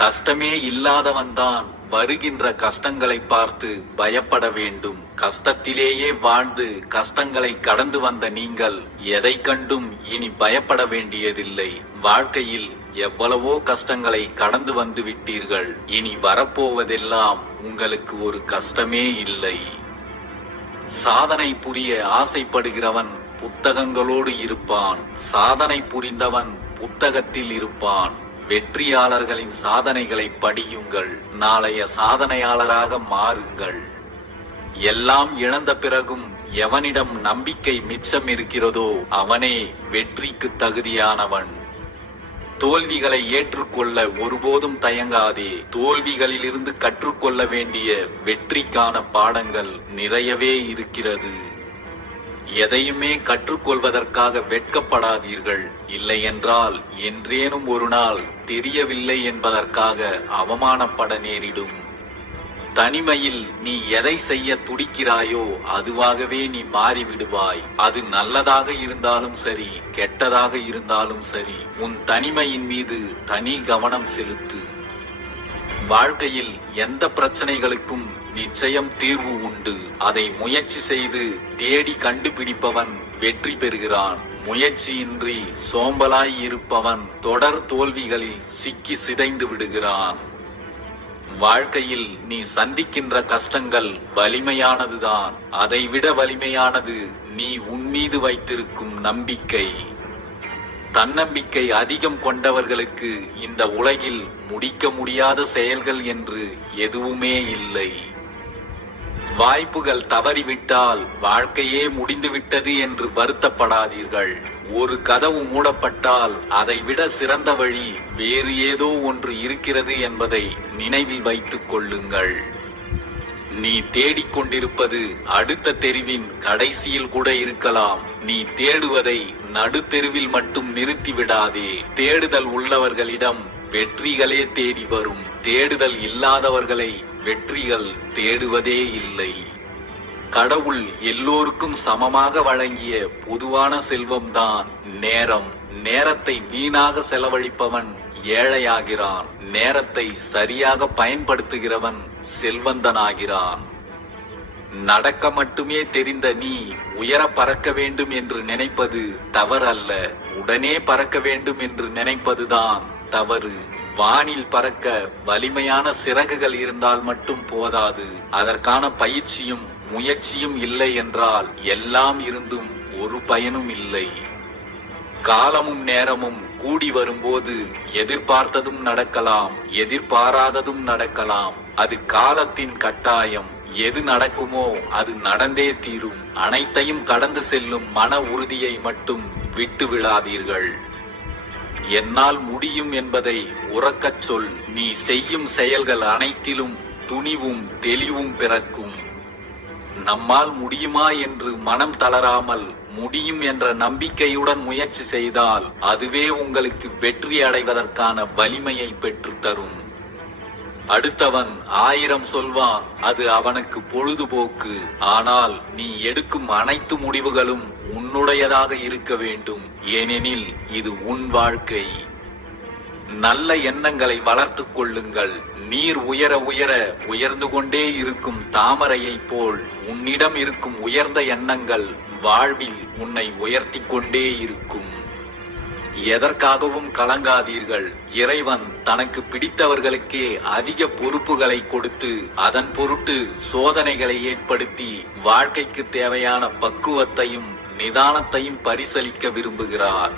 கஷ்டமே இல்லாதவன்தான் வருகின்ற கஷ்டங்களை பார்த்து பயப்பட வேண்டும். கஷ்டத்திலேயே வாழ்ந்து கஷ்டங்களை கடந்து வந்த நீங்கள் எதை கண்டும் இனி பயப்பட வேண்டியதில்லை. வாழ்க்கையில் எவ்வளவோ கஷ்டங்களை கடந்து வந்து விட்டீர்கள். இனி வரப்போவதெல்லாம் உங்களுக்கு ஒரு கஷ்டமே இல்லை. சாதனை புரிய ஆசைப்படுகிறவன் புத்தகங்களோடு இருப்பான். சாதனை புரிந்தவன் புத்தகத்தில் இருப்பான். வெற்றியாளர்களின் சாதனைகளை படியுங்கள். நாளைய சாதனையாளராக மாறுங்கள். எல்லாம் இழந்த பிறகும் எவனிடம் நம்பிக்கை மிச்சம் இருக்கிறதோ அவனே வெற்றிக்கு தகுதியானவன். தோல்விகளை ஏற்றுக்கொள்ள ஒருபோதும் தயங்காதே. தோல்விகளிலிருந்து கற்றுக்கொள்ள வேண்டிய வெற்றிக்கான பாடங்கள் நிறையவே இருக்கிறது. எதையுமே கற்றுக்கொள்வதற்காக வெட்கப்படாதீர்கள். இல்லையென்றால் என்றேனும் ஒரு நாள் தெரியவில்லை என்பதற்காக அவமானப்பட நேரிடும். தனிமையில் நீ எதை செய்ய துடிக்கிறாயோ அதுவாகவே நீ மாறிவிடுவாய். அது நல்லதாக இருந்தாலும் சரி, கெட்டதாக இருந்தாலும் சரி, உன் தனிமையின் மீது தனி கவனம் செலுத்து. வாழ்க்கையில் எந்த பிரச்சனைகளுக்கும் நிச்சயம் தீர்வு உண்டு. அதை முயற்சி செய்து தேடி கண்டுபிடிப்பவன் வெற்றி பெறுகிறான். முயற்சியின்றி சோம்பலாய் இருப்பவன் தொடர் தோல்விகளில் சிக்கி சிதைந்து விடுகிறான். வாழ்க்கையில் நீ சந்திக்கின்ற கஷ்டங்கள் வலிமையானதுதான். அதைவிட வலிமையானது நீ உன்மீது வைத்திருக்கும் நம்பிக்கை. தன்னம்பிக்கை அதிகம் கொண்டவர்களுக்கு இந்த உலகில் முடிக்க முடியாத செயல்கள் என்று எதுவுமே இல்லை. வாய்ப்புகள் தவறிவிட்டால் வாழ்க்கையே முடிந்துவிட்டது என்று வருத்தப்படாதீர்கள். ஒரு கதவு மூடப்பட்டால் அதைவிட சிறந்த வழி வேறு ஏதோ ஒன்று இருக்கிறது என்பதை நினைவில் வைத்துக் கொள்ளுங்கள். நீ தேடிக்கொண்டிருப்பது அடுத்த தெருவின் கடைசியில் கூட இருக்கலாம். நீ தேடுவதை நடுத்தெருவில் மட்டும் நிறுத்திவிடாதே. தேடுதல் உள்ளவர்களிடம் வெற்றிகளே தேடி வரும். தேடுதல் இல்லாதவர்களை வெற்றிகள் தேடுவதே இல்லை. கடவுள் எல்லோருக்கும் சமமாக வழங்கிய பொதுவான செல்வம்தான் நேரம். நேரத்தை வீணாக செலவழிப்பவன் ஏழையாகிறான். நேரத்தை சரியாக பயன்படுத்துகிறவன் செல்வந்தனாகிறான். நடக்க மட்டுமே தெரிந்த நீ உயர பறக்க வேண்டும் என்று நினைப்பது தவறல்ல. உடனே பறக்க வேண்டும் என்று நினைப்பதுதான் தவறு. வானில் பறக்க வலிமையான சிறகுகள் இருந்தால் மட்டும் போதாது. அதற்கான பயிற்சியும் முயற்சியும் இல்லை என்றால் எல்லாம் இருந்தும் ஒரு பயனும் இல்லை. காலமும் நேரமும் கூடி வரும்போது எதிர்பார்த்ததும் நடக்கலாம், எதிர்பாராததும் நடக்கலாம். அது காலத்தின் கட்டாயம். எது நடக்குமோ அது நடந்தே தீரும். அனைத்தையும் கடந்து செல்லும் மன உறுதியை மட்டும் விட்டு விடாதீர்கள். என்னால் முடியும் என்பதை உறக்கச் சொல். நீ செய்யும் செயல்கள் அனைத்திலும் துணிவும் தெளிவும் பிறக்கும். நம்மால் முடியுமா என்று மனம் தளராமல் முடியும் என்ற நம்பிக்கையுடன் முயற்சி செய்தால் அதுவே உங்களுக்கு வெற்றி அடைவதற்கான வலிமையை பெற்றுத்தரும். அடுத்தவன் 1000 சொல்வான், அது அவனுக்கு பொழுதுபோக்கு. ஆனால் நீ எடுக்கும் அனைத்து முடிவுகளும் உன்னுடையதாக இருக்க வேண்டும். ஏனெனில் இது உன் வாழ்க்கை. நல்ல எண்ணங்களை வளர்த்துக் கொள்ளுங்கள். நீர் உயர உயர உயர்ந்து கொண்டே இருக்கும் தாமரையைப் போல் உன்னிடம் இருக்கும் உயர்ந்த எண்ணங்கள் வாழ்வில் உன்னை உயர்த்தி கொண்டே இருக்கும். எதற்காகவும் கலங்காதீர்கள். இறைவன் தனக்கு பிடித்தவர்களுக்கே அதிக பொறுப்புகளை கொடுத்து அதன் பொருட்டு சோதனைகளை ஏற்படுத்தி வாழ்க்கைக்கு தேவையான பக்குவத்தையும் நிதானத்தையும் பரிசளிக்க விரும்புகிறார்.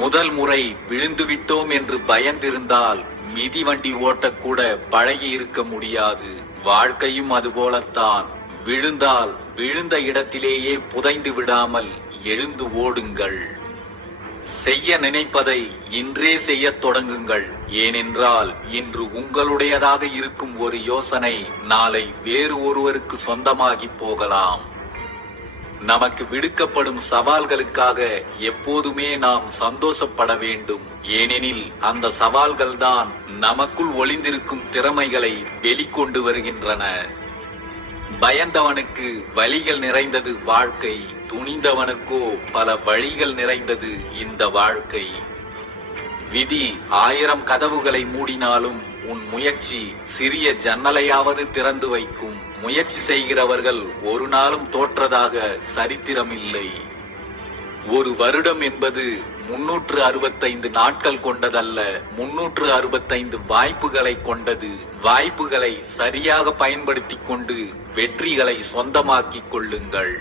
முதல் முறை விழுந்துவிட்டோம் என்று பயந்திருந்தால் மிதிவண்டி ஓட்டக்கூட பழகி இருக்க முடியாது. வாழ்க்கையும் அதுபோலத்தான். விழுந்தால் விழுந்த இடத்திலேயே புதைந்து விடாமல் எழுந்து ஓடுங்கள். செய்ய நினைப்பதை இன்றே செய்யத் தொடங்குங்கள். ஏனென்றால் இன்று உங்களுடையதாக இருக்கும் ஒரு யோசனை நாளை வேறு ஒருவருக்கு சொந்தமாகி போகலாம். நமக்கு விடுக்கப்படும் சவால்களுக்காக எப்போதுமே நாம் சந்தோஷப்பட வேண்டும். ஏனெனில் அந்த சவால்கள் தான் நமக்குள் ஒளிந்திருக்கும் திறமைகளை வெளிக்கொண்டு வருகின்றன. பயந்தவனுக்கு வழிகள் நிறைந்தது வாழ்க்கை. துணிந்தவனுக்கோ பல வழிகள் நிறைந்தது இந்த வாழ்க்கை. விதி 1000 கதவுகளை மூடினாலும் உன் முயற்சி சிறிய ஜன்னலையாவது திறந்து வைக்கும். முயற்சி செய்கிறவர்கள் ஒரு நாளும் தோற்றதாக சரித்திரமில்லை. ஒரு வருடம் என்பது 365 நாட்கள் கொண்டதல்ல, 365 வாய்ப்புகளை கொண்டது. வாய்ப்புகளை சரியாக பயன்படுத்திக் கொண்டு வெற்றிகளை சொந்தமாக்கிக் கொள்ளுங்கள்.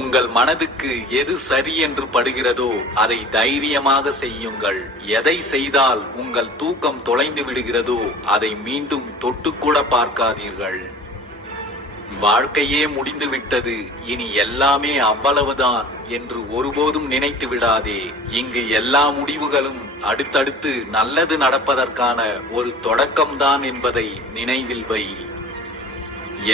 உங்கள் மனதுக்கு எது சரி என்று படுகிறதோ அதை தைரியமாக செய்யுங்கள். எதை செய்தால் உங்கள் தூக்கம் தொலைந்து விடுகிறதோ அதை மீண்டும் தொட்டுக்கூட பார்க்காதீர்கள். வாழ்க்கையே முடிந்து விட்டது, இனி எல்லாமே அவ்வளவுதான் என்று ஒருபோதும் நினைத்து விடாதே. இங்கு எல்லா முடிவுகளும் அடுத்தடுத்து நல்லது நடப்பதற்கான ஒரு தொடக்கம்தான் என்பதை நினைவில் வை.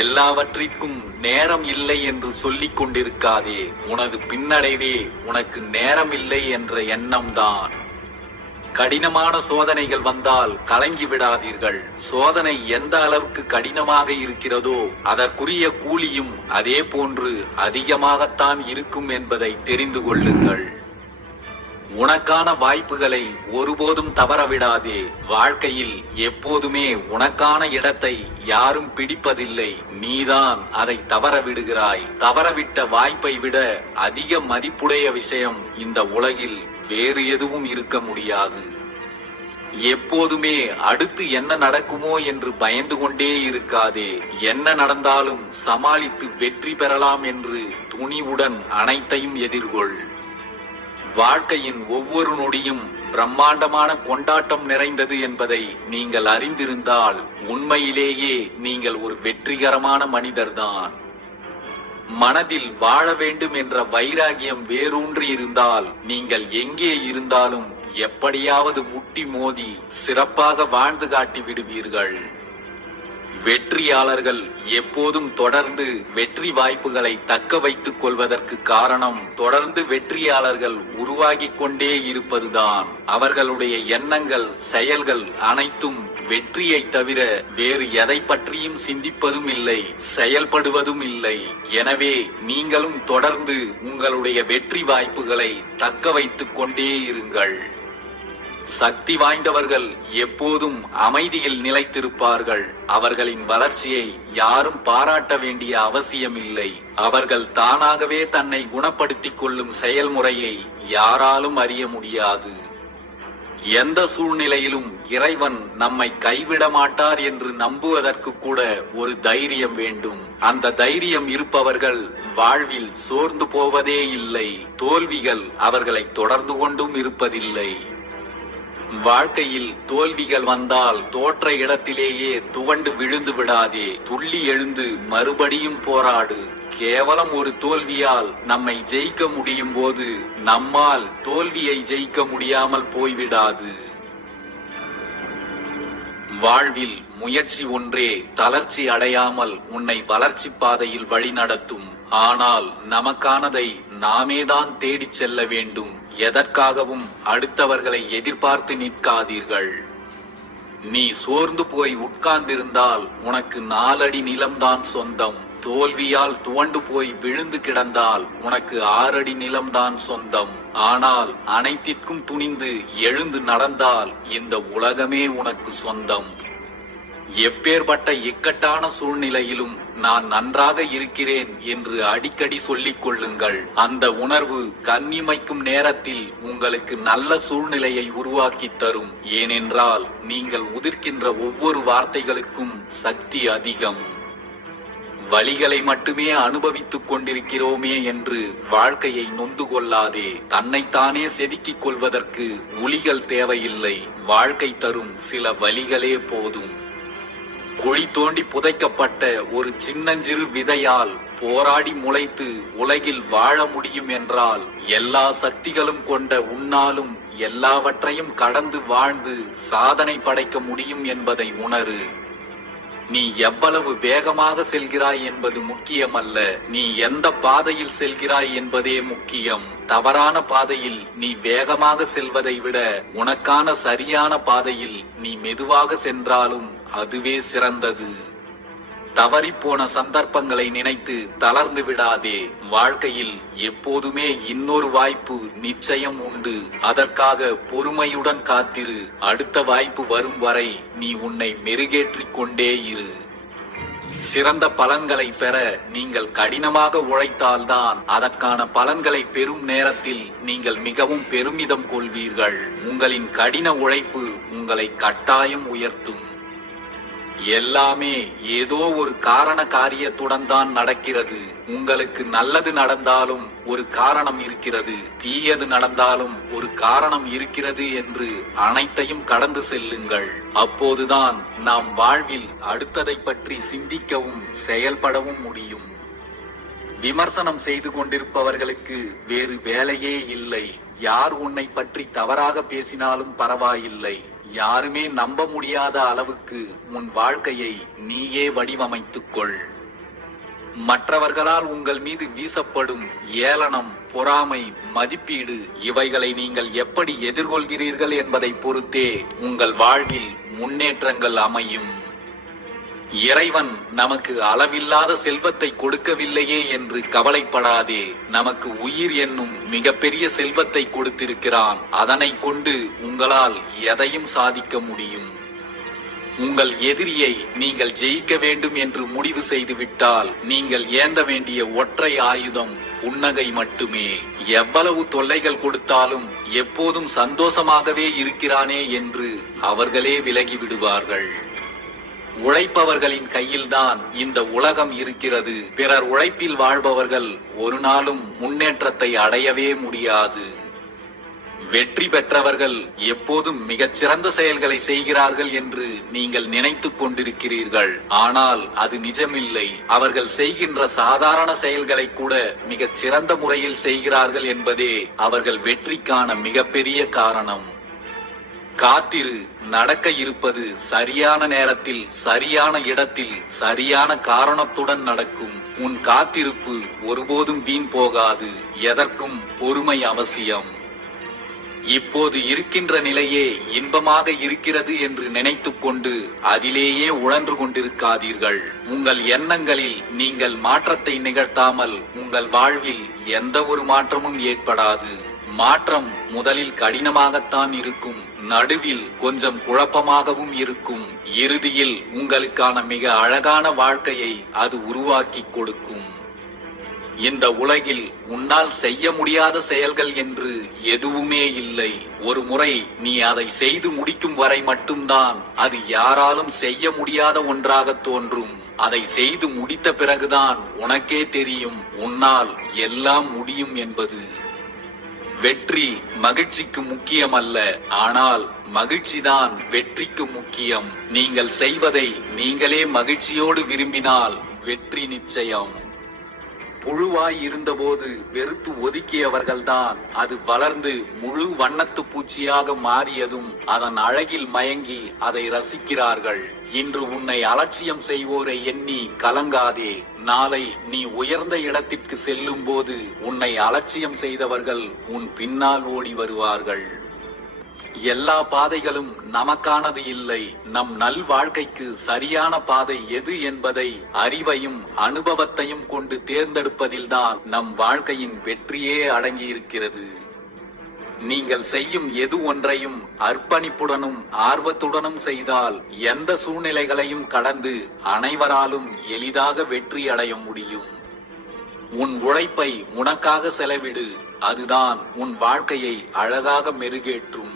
எல்லாவற்றிற்கும் நேரம் இல்லை என்று சொல்லிக் கொண்டிருக்காதே. உனது பின்னடைவே உனக்கு நேரம் இல்லை என்ற எண்ணம்தான். கடினமான சோதனைகள் வந்தால் கலங்கி விடாதீர்கள். சோதனை எந்த அளவுக்கு கடினமாக இருக்கிறதோ அதற்குரிய கூலியும் அதே போன்று அதிகமாகத்தான் இருக்கும் என்பதை தெரிந்து கொள்ளுங்கள். உனக்கான வாய்ப்புகளை ஒருபோதும் தவறவிடாதே. வாழ்க்கையில் எப்போதுமே உனக்கான இடத்தை யாரும் பிடிப்பதில்லை, நீதான் அதை தவற விடுகிறாய். தவறவிட்ட வாய்ப்பை விட அதிக மதிப்புடைய விஷயம் இந்த உலகில் வேறு எதுவும் இருக்க முடியாது. எப்போதுமே அடுத்து என்ன நடக்குமோ என்று பயந்து கொண்டே இருக்காதே. என்ன நடந்தாலும் சமாளித்து வெற்றி பெறலாம் என்று துணிவுடன் அனைத்தையும் எதிர்கொள். வாழ்க்கையின் ஒவ்வொரு நொடியும் பிரம்மாண்டமான கொண்டாட்டம் நிறைந்தது என்பதை நீங்கள் அறிந்திருந்தால் உண்மையிலேயே நீங்கள் ஒரு வெற்றிகரமான மனிதர்தான். மனதில் வாழ வேண்டும் என்ற வைராகியம் வேரூன்றி இருந்தால் நீங்கள் எங்கே இருந்தாலும் எப்படியாவது முட்டி மோதி சிறப்பாக வாழ்ந்து காட்டி விடுவீர்கள். வெற்றியாளர்கள் எப்போதும் தொடர்ந்து வெற்றி வாய்ப்புகளை தக்க வைத்துக் கொள்வதற்கு காரணம் தொடர்ந்து வெற்றியாளர்கள் உருவாகிக் கொண்டே இருப்பதுதான். அவர்களுடைய எண்ணங்கள், செயல்கள் அனைத்தும் வெற்றியை தவிர வேறு எதை பற்றியும் சிந்திப்பதும் இல்லை, செயல்படுவதும் இல்லை. எனவே நீங்களும் தொடர்ந்து உங்களுடைய வெற்றி வாய்ப்புகளை தக்க வைத்துக் கொண்டே இருங்கள். சக்தி வாய்ந்தவர்கள் எப்போதும் அமைதியில் நிலைத்திருப்பார்கள். அவர்களின் வளர்ச்சியை யாரும் பாராட்ட வேண்டிய அவசியமில்லை. அவர்கள் தானாகவே தன்னை குணப்படுத்திக் கொள்ளும் செயல்முறையை யாராலும் அறிய முடியாது. எந்த சூழ்நிலையிலும் இறைவன் நம்மை கைவிட மாட்டார் என்று நம்புவதற்கு கூட ஒரு தைரியம் வேண்டும். அந்த தைரியம் இருப்பவர்கள் வாழ்வில் சோர்ந்து போவதே இல்லை. தோல்விகள் அவர்களை தொடர்ந்து கொண்டும் இருப்பதில்லை. வாழ்க்கையில் தோல்விகள் வந்தால் தோற்ற இடத்திலேயே துவண்டு விழுந்து விடாதே. துள்ளி எழுந்து மறுபடியும் போராடு. கேவலம் ஒரு தோல்வியால் நம்மை ஜெயிக்க முடியும் போது நம்மால் தோல்வியை ஜெயிக்க முடியாமல் போய்விடாது. வாழ்வில் முயற்சி ஒன்றே தளர்ச்சி அடையாமல் உன்னை வளர்ச்சி பாதையில் வழிநடத்தும். ஆனால் நமக்கானதை நாமேதான் தேடிச் செல்ல வேண்டும். எதற்காகவும் அடுத்தவர்களை எதிர்பார்த்து நிற்காதீர்கள். நீ சோர்ந்து போய் உட்கார்ந்திருந்தால் உனக்கு 4 அடி நிலம்தான் சொந்தம். தோல்வியால் துவண்டு போய் விழுந்து கிடந்தால் உனக்கு 6 அடி நிலம்தான் சொந்தம். ஆனால் அனைத்திற்கும் துணிந்து எழுந்து நடந்தால் இந்த உலகமே உனக்கு சொந்தம். எப்பேற்பட்ட இக்கட்டான சூழ்நிலையிலும் நான் நன்றாக இருக்கிறேன் என்று அடிக்கடி சொல்லிக் கொள்ளுங்கள். அந்த உணர்வு கண்ணிமைக்கும் நேரத்தில் உங்களுக்கு நல்ல சூழ்நிலையை உருவாக்கி தரும். ஏனென்றால் நீங்கள் உதிர்க்கின்ற ஒவ்வொரு வார்த்தைகளுக்கும் சக்தி அதிகம். வலிகளை மட்டுமே அனுபவித்துக் கொண்டிருக்கிறோமே என்று வாழ்க்கையை நொந்து கொள்ளாதே. தன்னைத்தானே செதுக்கிக் கொள்வதற்கு உளிகள் தேவையில்லை. வாழ்க்கை தரும் சில வலிகளே போதும். குழி தோண்டி புதைக்கப்பட்ட ஒரு சின்னஞ்சிறு விதையால் போராடி முளைத்து உலகில் வாழ முடியும் என்றால் எல்லா சக்திகளும் கொண்ட உன்னாலும் எல்லாவற்றையும் கடந்து வாழ்ந்து சாதனை படைக்க முடியும் என்பதை உணரு. நீ எவ்வளவு வேகமாக செல்கிறாய் என்பது முக்கியமல்ல, நீ எந்த பாதையில் செல்கிறாய் என்பதே முக்கியம். தவறான பாதையில் நீ வேகமாக செல்வதை விட உனக்கான சரியான பாதையில் நீ மெதுவாக சென்றாலும் அதுவே சிறந்தது. தவறிப்போன சந்தர்ப்பங்களை நினைத்து தளர்ந்து விடாதே. வாழ்க்கையில் எப்போதுமே இன்னொரு வாய்ப்பு நிச்சயம் உண்டு. அதற்காக பொறுமையுடன் காத்திரு. அடுத்த வாய்ப்பு வரும் வரை நீ உன்னை மெருகேற்றிக் கொண்டே இரு. சிறந்த பலன்களை பெற நீங்கள் கடினமாக உழைத்தால்தான் அதற்கான பலன்களை பெறும் நேரத்தில் நீங்கள் மிகவும் பெருமிதம் கொள்வீர்கள். உங்களின் கடின உழைப்பு உங்களை கட்டாயம் உயர்த்தும். எல்லாமே ஏதோ ஒரு காரண காரியத்துடன் தான் நடக்கிறது. உங்களுக்கு நல்லது நடந்தாலும் ஒரு காரணம் இருக்கிறது, தீயது நடந்தாலும் ஒரு காரணம் இருக்கிறது என்று அனைத்தையும் கடந்து செல்லுங்கள். அப்போதுதான் நாம் வாழ்வில் அடுத்ததை பற்றி சிந்திக்கவும் செயல்படவும் முடியும். விமர்சனம் செய்து கொண்டிருப்பவர்களுக்கு வேறு வேலையே இல்லை. யார் உன்னை பற்றி தவறாக பேசினாலும் பரவாயில்லை. யாருமே நம்ப முடியாத அளவுக்கு உன் வாழ்க்கையை நீயே வடிவமைத்துக் கொள். மற்றவர்களால் உங்கள் மீது வீசப்படும் ஏளனம், பொறாமை, மதிப்பீடு இவைகளை நீங்கள் எப்படி எதிர்கொள்கிறீர்கள் என்பதை பொறுத்தே உங்கள் வாழ்வில் முன்னேற்றங்கள் அமையும். இறைவன் நமக்கு அளவில்லாத செல்வத்தை கொடுக்கவில்லையே என்று கவலைப்படாதே. நமக்கு உயிர் என்னும் மிகப்பெரிய செல்வத்தை கொடுத்திருக்கிறான். அதனை கொண்டு உங்களால் எதையும் சாதிக்க முடியும். உங்கள் எதிரியை நீங்கள் ஜெயிக்க வேண்டும் என்று முடிவு செய்துவிட்டால் நீங்கள் ஏந்த வேண்டிய ஒற்றை ஆயுதம் புன்னகை மட்டுமே. எவ்வளவு தொல்லைகள் கொடுத்தாலும் எப்போதும் சந்தோஷமாகவே இருக்கிறானே என்று அவர்களே விலகி விடுவார்கள். உழைப்பவர்களின் கையில்தான் இந்த உலகம் இருக்கிறது. பிறர் உழைப்பில் வாழ்பவர்கள் ஒரு நாளும் முன்னேற்றத்தை அடையவே முடியாது. வெற்றி பெற்றவர்கள் எப்போதும் மிகச்சிறந்த செயல்களை செய்கிறார்கள் என்று நீங்கள் நினைத்துக் கொண்டிருக்கிறீர்கள். ஆனால் அது நிஜமில்லை. அவர்கள் செய்கின்ற சாதாரண செயல்களை கூட மிகச் சிறந்த முறையில் செய்கிறார்கள் என்பதே அவர்கள் வெற்றிக்கான மிகப்பெரிய காரணம். காத்திரு. நடக்க இருப்பது சரியான நேரத்தில், சரியான இடத்தில், சரியான காரணத்துடன் நடக்கும். உன் காத்திருப்பு ஒருபோதும் வீண் போகாது. எதற்கும் பொறுமை அவசியம். இப்போது இருக்கின்ற நிலையே இன்பமாக இருக்கிறது என்று நினைத்துக் கொண்டு அதிலேயே உழன்று கொண்டிருக்காதீர்கள். உங்கள் எண்ணங்களில் நீங்கள் மாற்றத்தை நிகழ்த்தாமல் உங்கள் வாழ்வில் எந்த ஒரு மாற்றமும் ஏற்படாது. மாற்றம் முதலில் கடினமாகத்தான் இருக்கும், நடுவில் கொஞ்சம் குழப்பமாகவும் இருக்கும், இறுதியில் உங்களுக்கான மிக அழகான வாழ்க்கையை அது உருவாக்கி கொடுக்கும். இந்த உலகில் உன்னால் செய்ய முடியாத செயல்கள் என்று எதுவுமே இல்லை. ஒரு முறை நீ அதை செய்து முடிக்கும் வரை மட்டும்தான் அது யாராலும் செய்ய முடியாத ஒன்றாக தோன்றும். அதை செய்து முடித்த பிறகுதான் உனக்கே தெரியும் உன்னால் எல்லாம் முடியும் என்பது. வெற்றி மகிழ்ச்சிக்கு முக்கியம் அல்ல, ஆனால் மகிழ்ச்சிதான் வெற்றிக்கு முக்கியம். நீங்கள் செய்வதை நீங்களே மகிழ்ச்சியோடு விரும்பினால் வெற்றி நிச்சயம். புழுவாய் இருந்தபோது வெறுத்து ஒதுக்கியவர்கள்தான் அது வளர்ந்து முழு வண்ணத்து பூச்சியாக மாறியதும் அதன் அழகில் மயங்கி அதை ரசிக்கிறார்கள். இன்று உன்னை அலட்சியம் செய்வோரை எண்ணி கலங்காதே. நாளை நீ உயர்ந்த இடத்திற்கு செல்லும் போது உன்னை அலட்சியம் செய்தவர்கள் உன் பின்னால் ஓடி வருவார்கள். எல்லா பாதைகளும் நமக்கானது இல்லை. நம் நல் வாழ்க்கைக்கு சரியான பாதை எது என்பதை அறிவையும் அனுபவத்தையும் கொண்டு தேர்ந்தெடுப்பதில்தான் நம் வாழ்க்கையின் வெற்றியே அடங்கியிருக்கிறது. நீங்கள் செய்யும் எது ஒன்றையும் அர்ப்பணிப்புடனும் ஆர்வத்துடனும் செய்தால் எந்த சூழ்நிலைகளையும் கடந்து அனைவராலும் எளிதாக வெற்றி அடைய முடியும். உன் உழைப்பை உனக்காக செலவிடு. அதுதான் உன் வாழ்க்கையை அழகாக மெருகேற்றும்.